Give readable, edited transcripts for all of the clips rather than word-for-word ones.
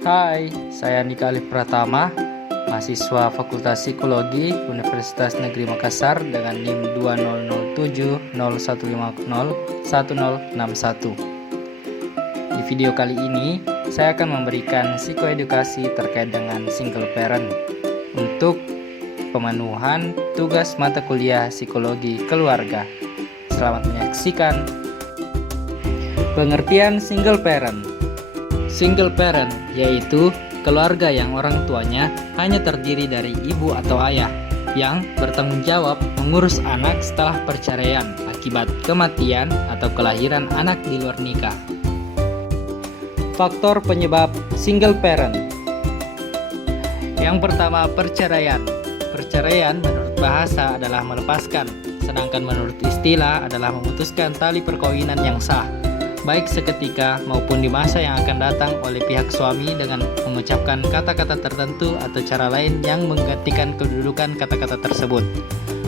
Hai, saya Nika Alif Pratama, mahasiswa Fakultas Psikologi Universitas Negeri Makassar dengan NIM 200701501061. Di video kali ini, saya akan memberikan psikoedukasi terkait dengan single parent untuk pemenuhan tugas mata kuliah psikologi keluarga. Selamat menyaksikan. Pengertian single parent. Single parent yaitu keluarga yang orang tuanya hanya terdiri dari ibu atau ayah yang bertanggung jawab mengurus anak setelah perceraian akibat kematian atau kelahiran anak di luar nikah. Faktor penyebab single parent. Yang pertama, perceraian. Perceraian menurut bahasa adalah melepaskan, sedangkan menurut istilah adalah memutuskan tali perkawinan yang sah, baik seketika maupun di masa yang akan datang oleh pihak suami dengan mengucapkan kata-kata tertentu atau cara lain yang menggantikan kedudukan kata-kata tersebut.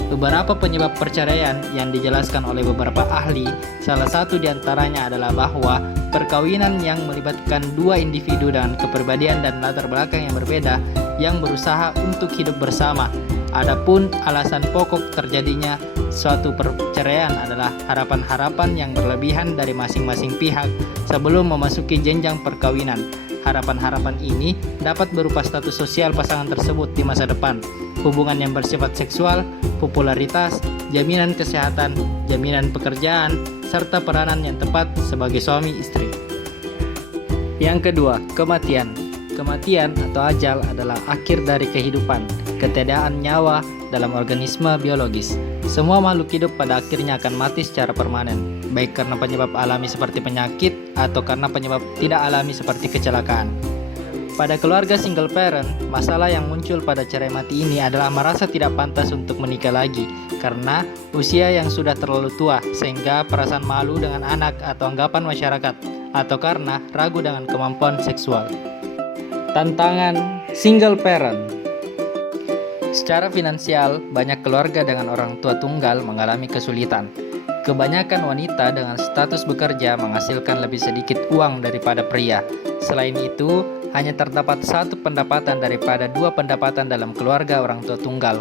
Beberapa penyebab perceraian yang dijelaskan oleh beberapa ahli, salah satu diantaranya adalah bahwa perkawinan yang melibatkan dua individu dengan kepribadian dan latar belakang yang berbeda yang berusaha untuk hidup bersama. Adapun alasan pokok terjadinya suatu perceraian adalah harapan-harapan yang berlebihan dari masing-masing pihak sebelum memasuki jenjang perkawinan. Harapan-harapan ini dapat berupa status sosial pasangan tersebut di masa depan, hubungan yang bersifat seksual, popularitas, jaminan kesehatan, jaminan pekerjaan, serta peranan yang tepat sebagai suami istri. Yang kedua, kematian. Kematian atau ajal adalah akhir dari kehidupan, ketiadaan nyawa dalam organisme biologis. Semua makhluk hidup pada akhirnya akan mati secara permanen, baik karena penyebab alami seperti penyakit atau karena penyebab tidak alami seperti kecelakaan. Pada keluarga single parent, masalah yang muncul pada cerai mati ini adalah merasa tidak pantas untuk menikah lagi karena usia yang sudah terlalu tua, sehingga perasaan malu dengan anak atau anggapan masyarakat, atau karena ragu dengan kemampuan seksual. Tantangan single parent. Secara finansial, banyak keluarga dengan orang tua tunggal mengalami kesulitan. Kebanyakan wanita dengan status bekerja menghasilkan lebih sedikit uang daripada pria. Selain itu, hanya terdapat satu pendapatan daripada dua pendapatan dalam keluarga orang tua tunggal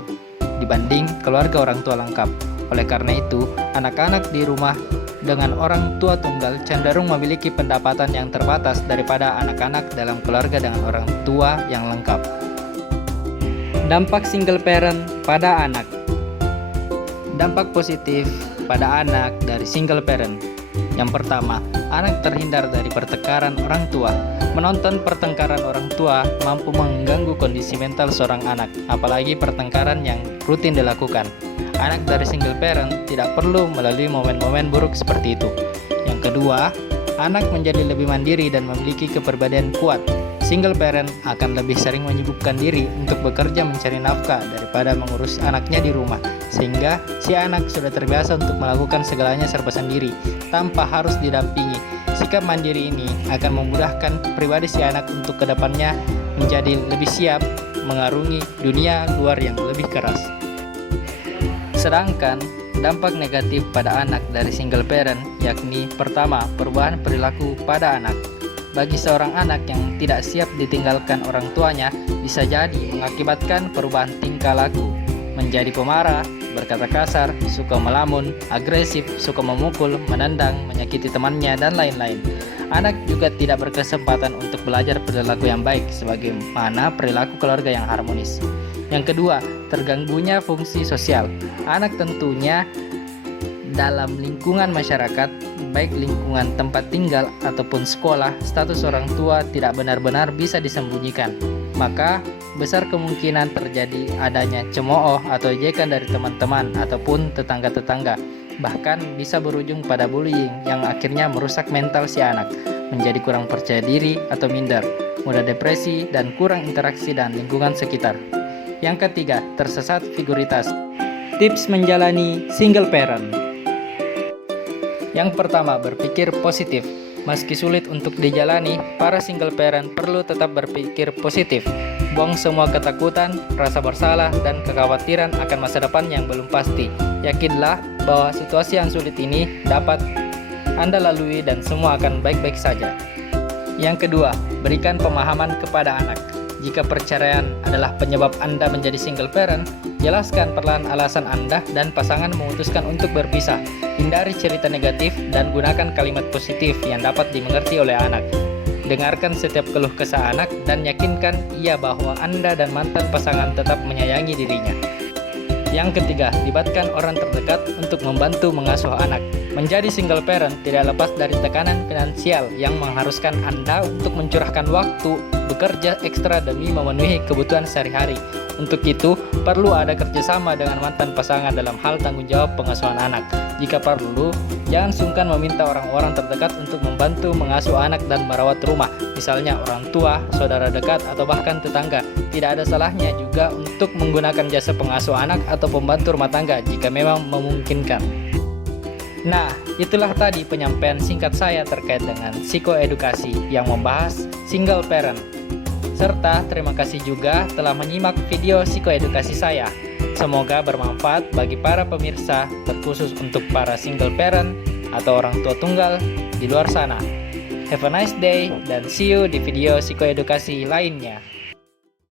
dibanding keluarga orang tua lengkap. Oleh karena itu, anak-anak di rumah dengan orang tua tunggal cenderung memiliki pendapatan yang terbatas daripada anak-anak dalam keluarga dengan orang tua yang lengkap. Dampak single parent pada anak. Dampak positif pada anak dari single parent. Yang pertama, anak terhindar dari pertengkaran orang tua. Menonton pertengkaran orang tua mampu mengganggu kondisi mental seorang anak, apalagi pertengkaran yang rutin dilakukan. Anak dari single parent tidak perlu melalui momen-momen buruk seperti itu. Yang kedua, anak menjadi lebih mandiri dan memiliki kepribadian kuat. Single parent akan lebih sering menyibukkan diri untuk bekerja mencari nafkah daripada mengurus anaknya di rumah, sehingga si anak sudah terbiasa untuk melakukan segalanya serba sendiri tanpa harus didampingi. Sikap mandiri ini akan memudahkan pribadi si anak untuk kedepannya menjadi lebih siap mengarungi dunia luar yang lebih keras. Sedangkan dampak negatif pada anak dari single parent yakni pertama, perubahan perilaku pada anak. Bagi seorang anak yang tidak siap ditinggalkan orang tuanya, bisa jadi mengakibatkan perubahan tingkah laku, menjadi pemarah, berkata kasar, suka melamun, agresif, suka memukul, menendang, menyakiti temannya, dan lain-lain. Anak juga tidak berkesempatan untuk belajar perilaku yang baik sebagaimana perilaku keluarga yang harmonis. Yang kedua, terganggunya fungsi sosial. Anak tentunya dalam lingkungan masyarakat, baik lingkungan tempat tinggal ataupun sekolah, status orang tua tidak benar-benar bisa disembunyikan. Maka, besar kemungkinan terjadi adanya cemooh atau ejekan dari teman-teman ataupun tetangga-tetangga. Bahkan bisa berujung pada bullying yang akhirnya merusak mental si anak, menjadi kurang percaya diri atau minder, mudah depresi, dan kurang interaksi dengan lingkungan sekitar. Yang ketiga, tersesat figuritas. Tips menjalani single parent. Yang pertama, berpikir positif. Meski sulit untuk dijalani, para single parent perlu tetap berpikir positif. Buang semua ketakutan, rasa bersalah, dan kekhawatiran akan masa depan yang belum pasti. Yakinlah bahwa situasi yang sulit ini dapat Anda lalui dan semua akan baik-baik saja. Yang kedua, berikan pemahaman kepada anak. Jika perceraian adalah penyebab Anda menjadi single parent, jelaskan perlahan alasan Anda dan pasangan memutuskan untuk berpisah. Hindari cerita negatif dan gunakan kalimat positif yang dapat dimengerti oleh anak. Dengarkan setiap keluh kesah anak dan yakinkan ia bahwa Anda dan mantan pasangan tetap menyayangi dirinya. Yang ketiga, libatkan orang terdekat untuk membantu mengasuh anak. Menjadi single parent tidak lepas dari tekanan finansial yang mengharuskan Anda untuk mencurahkan waktu bekerja ekstra demi memenuhi kebutuhan sehari-hari. Untuk itu, perlu ada kerjasama dengan mantan pasangan dalam hal tanggung jawab pengasuhan anak. Jika perlu, jangan sungkan meminta orang-orang terdekat untuk membantu mengasuh anak dan merawat rumah, misalnya orang tua, saudara dekat, atau bahkan tetangga. Tidak ada salahnya juga untuk menggunakan jasa pengasuh anak atau pembantu rumah tangga jika memang memungkinkan. Nah, itulah tadi penyampaian singkat saya terkait dengan psikoedukasi yang membahas single parent. Serta terima kasih juga telah menyimak video psikoedukasi saya. Semoga bermanfaat bagi para pemirsa, terkhusus untuk para single parent atau orang tua tunggal di luar sana. Have a nice day dan see you di video psikoedukasi lainnya.